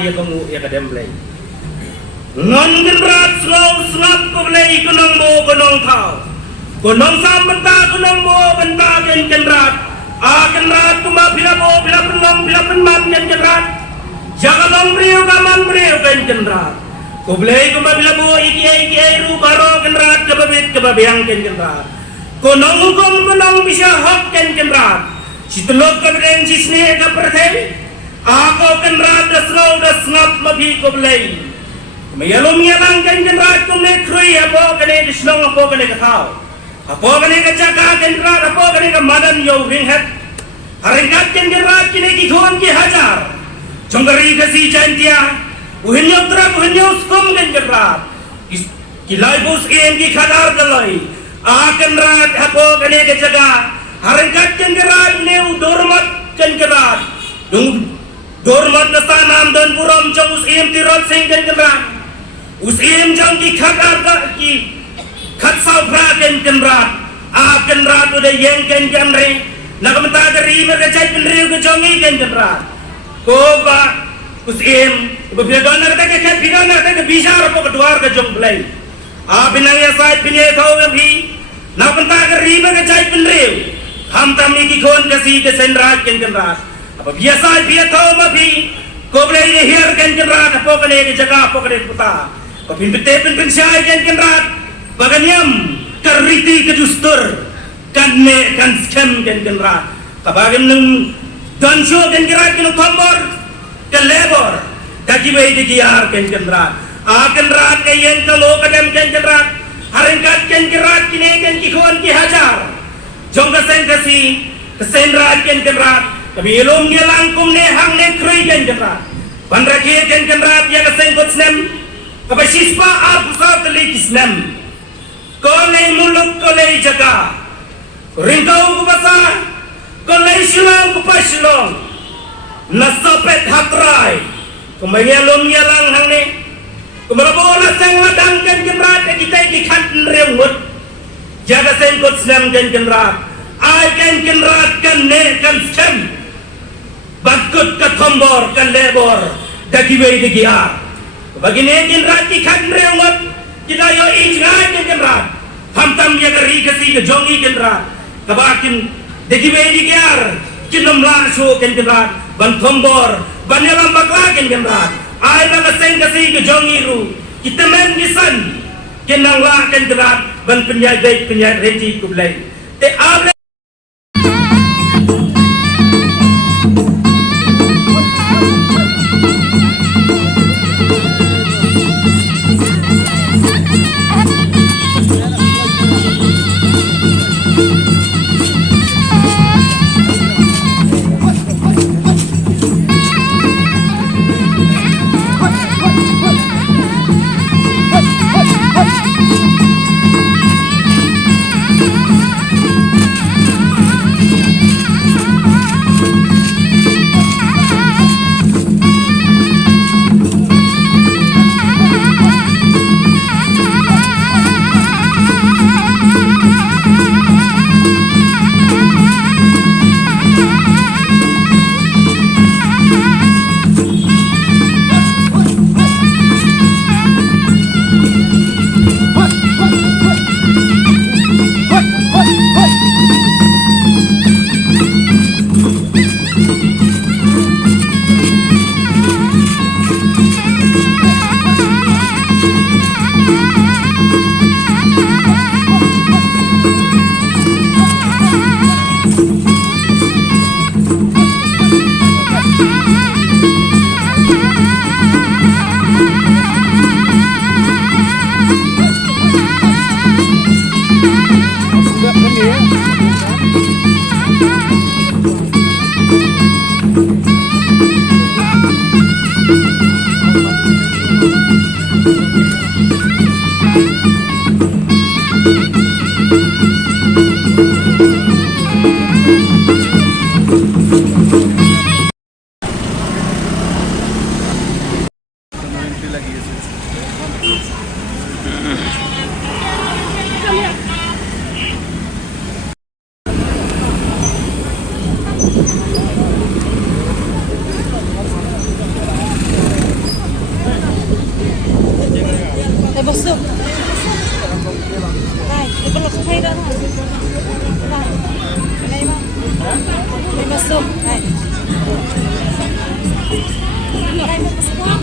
ya kamu ya kadem play ngon genrat slow slap ko play kunong mo kunong thao kunong sam benta kunong mo benta genrat genrat kuma bila penong bila penman genrat jangan long brio kaman brio genrat ko play kuma bila mo iki ru baro genrat kebabiang genrat kunong hukum kunong bisa hok genrat Situlog kabren jisne ka perthe ako kenrat das ngap mabi ko blay mayalom yalang kan kenrat ko ne krui apo kane dislong apo kane kathao apo kane ka jaka kenrat apo kane ka madan yo ring het haringat kenrat kine ki thon ki hajar jongari ka si jantia uhinyo skum kenrat kilai bus en ki khadar dalai a kenrat apo kane ka jaka Haringkat kengerat neu dormat kengerat dormat nasanam dan buram jang usim tirot sing kengerat usim jang ki khatar ki khatsau pra kengerat kengerat udah yang kengemre nakamta dari merajai penriu ke jongi kengerat koba usim bebedonar ta ke bidonar ta ke bisar po keduar ke jong play binaya sai pinye thau bi nakamta dari merajai penriu हम तमी की खोन कसी के सेंद्राज केंद्राज अब बियासा बियाथो मभी कोबले ये हियर केंद्राज पोकने की जगह पोकने पुता अब पिन शाय केंद्राज बगनियम कररीति के जुस्तर कन्ने कंस्केम केंद्राज कबागन नंग दंशो केंद्राज के नोकम्बर के लेबर ताकि वे दिगियार केंद्राज केंद्राज के यंग का लोग कदम केंद्राज हरिंकाट केंद्राज की खोन की हजार Jongga kesen rat kenrat tapi elom ngelang kum ne hang ne krui kenrat bandrakhe kenrat ya kesen kotsnem kabe sispa ar pusat kali kisnem kone muluk kole jaga ringkau ku basa kole shilong ku pashilong nasopet hatrai kumenge elom ngelang hang ne kumarabola sang ladang kenrat kita ikan rewut jaga sen kotsnem kenrat ai kenrat kan ne kan scam bakut ka thombor kan lebor dagi wei digia bagine kenrat ki khan rewat kita yo injai kenrat ham tam ya kari kasi ke jongi kenrat kabakin dagi wei digiar kinom la sho kenrat ban thombor ban yalam bakla kenrat ai baga sen kasi ke jongi ru kita men gisan kenang la kenrat ban penyai reji kublai te able busog. Ay, ibulok sa kayo doon. Ay, ma. May busog. Ay. Ay, may busog.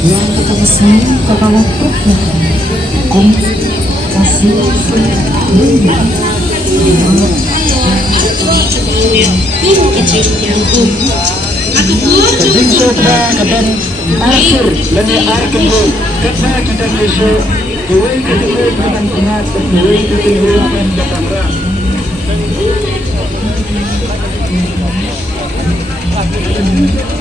Yang kita resmi kepala truknya kasih Kejing sopa kaban akhir lani arkan ho karena kita besok kuwai ketemu dengan ingat kuwai ketemu dengan kamera. Thank you.